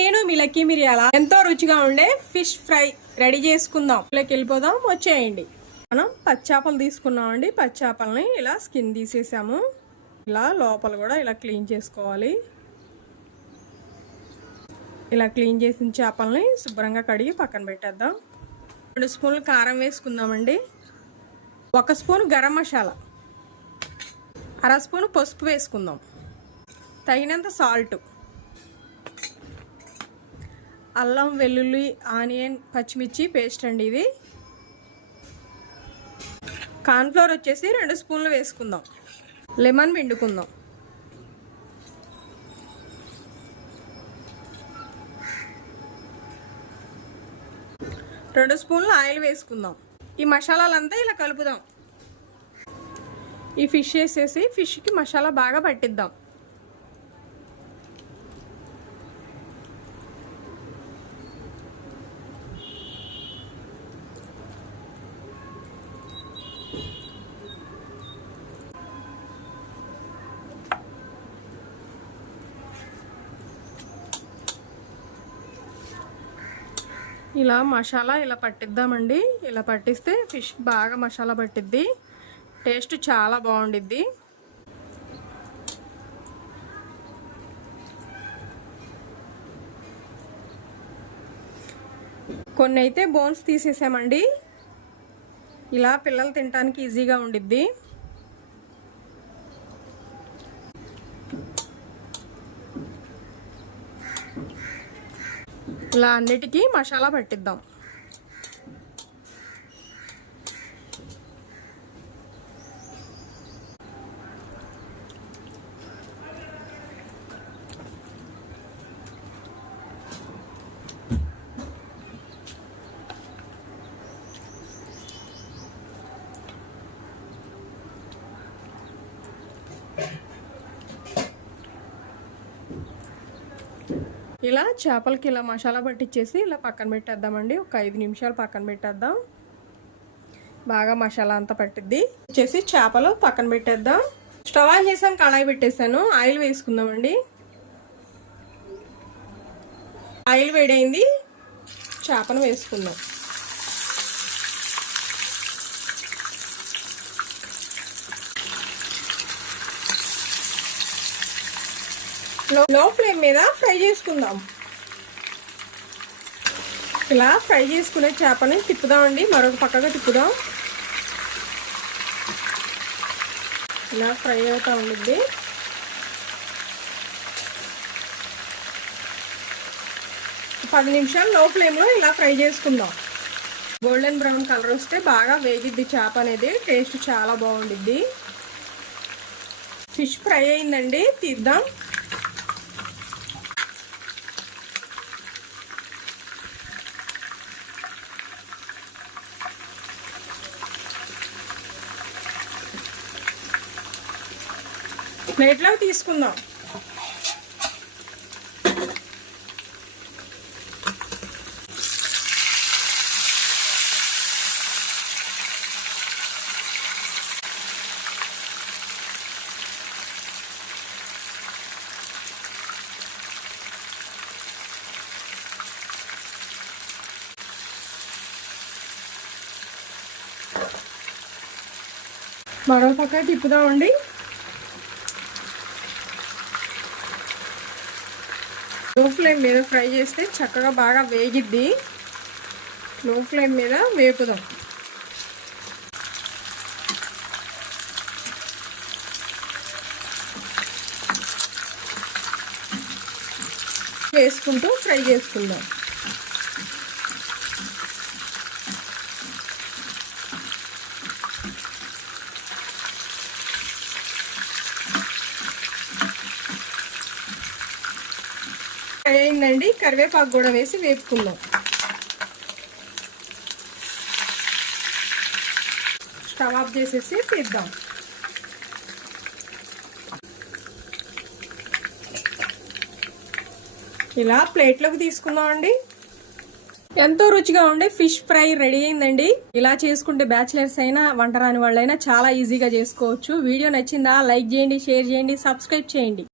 నేను మీ లక్కీ మిరియాల ఎంతో రుచిగా ఉండే ఫిష్ ఫ్రై రెడీ చేసుకుందాం. ఇలాకి వెళ్ళిపోదాం, వచ్చేయండి. మనం పచ్చాపలు తీసుకున్నామండి. పచ్చాపల్ని ఇలా స్కిన్ తీసేసాము. ఇలా లోపల కూడా ఇలా క్లీన్ చేసుకోవాలి. ఇలా క్లీన్ చేసిన చేపల్ని శుభ్రంగా కడిగి పక్కన పెట్టేద్దాం. 2 స్పూన్లు కారం వేసుకుందామండి. 1 స్పూన్ గరం మసాలా, 1/2 స్పూన్ పసుపు వేసుకుందాం. తగినంత సాల్ట్, అల్లం వెల్లుల్లి ఆనియన్ పచ్చిమిర్చి పేస్ట్ అండి ఇది. కార్న్ఫ్లోర్ వచ్చేసి 2 స్పూన్లు వేసుకుందాం. లెమన్ పిండుకుందాం. రెండు స్పూన్లు ఆయిల్ వేసుకుందాం. ఈ మసాలాలంతా ఇలా కలుపుదాం. ఈ ఫిష్ వేసేసి ఫిష్కి మసాలా బాగా పట్టిద్దాం. ఇలా మసాలా ఇలా పట్టిద్దామండి. ఇలా పట్టిస్తే ఫిష్ బాగా మసాలా పట్టిద్ది. టేస్ట్ చాలా బాగుండిద్ది. కొన్ని అయితే బోన్స్ తీసేసామండి. ఇలా పిల్లలు తినడానికి ఈజీగా ఉండిద్ది. ఇలా అన్నిటికీ మసాలా పట్టిద్దాం. ఇలా చేపలకి ఇలా మసాలా పట్టించేసి ఇలా పక్కన పెట్టేద్దామండి. ఒక 5 నిమిషాలు పక్కన పెట్టేద్దాం. బాగా మసాలా అంతా పట్టిద్ది. వచ్చేసి చేపలు పక్కన పెట్టేద్దాం. స్టవ్ ఆన్ చేసాను, కళాయి పెట్టేసాను. ఆయిల్ వేసుకుందామండి. ఆయిల్ వేడైంది, చేపను వేసుకుందాం. లో ఫ్లేమ్ మీద ఫ్రై చేసుకుందాం. ఇలా ఫ్రై చేసుకునే చేపని తిప్పుదామండి. మరొక పక్కగా తిప్పుదాం. ఇలా ఫ్రై అవుతా ఉండిద్ది. ఒక 10 నిమిషాలు లో ఫ్లేమ్లో ఇలా ఫ్రై చేసుకుందాం. గోల్డెన్ బ్రౌన్ కలర్ వస్తే బాగా వేగిద్ది చేప అనేది. టేస్ట్ చాలా బాగుండిద్ది. ఫిష్ ఫ్రై అయిందండి, తీద్దాం. ప్లేట్లో తీసుకుందాం. మరో పక్క తిప్పుదామండి. లో ఫ్లేమ్ మీద ఫ్రై చేస్తే చక్కగా బాగా వేగిద్ది. లో ఫ్లేమ్ మీద వేపుదాం. వేసుకుంటూ ఫ్రై చేసుకుందాం. అయిందండి. కరివేపాకు కూడా వేసి వేపుకుందాం. స్టవ్ ఆఫ్ చేసేసి తీద్దాం. ఇలా ప్లేట్లోకి తీసుకుందామండి. ఎంతో రుచిగా ఉండే ఫిష్ ఫ్రై రెడీ అయిందండి. ఇలా చేసుకుంటే బ్యాచిలర్స్ అయినా వంట రాని వాళ్ళైనా చాలా ఈజీగా చేసుకోవచ్చు. వీడియో నచ్చిందా? లైక్ చేయండి, షేర్ చేయండి, సబ్స్క్రైబ్ చేయండి.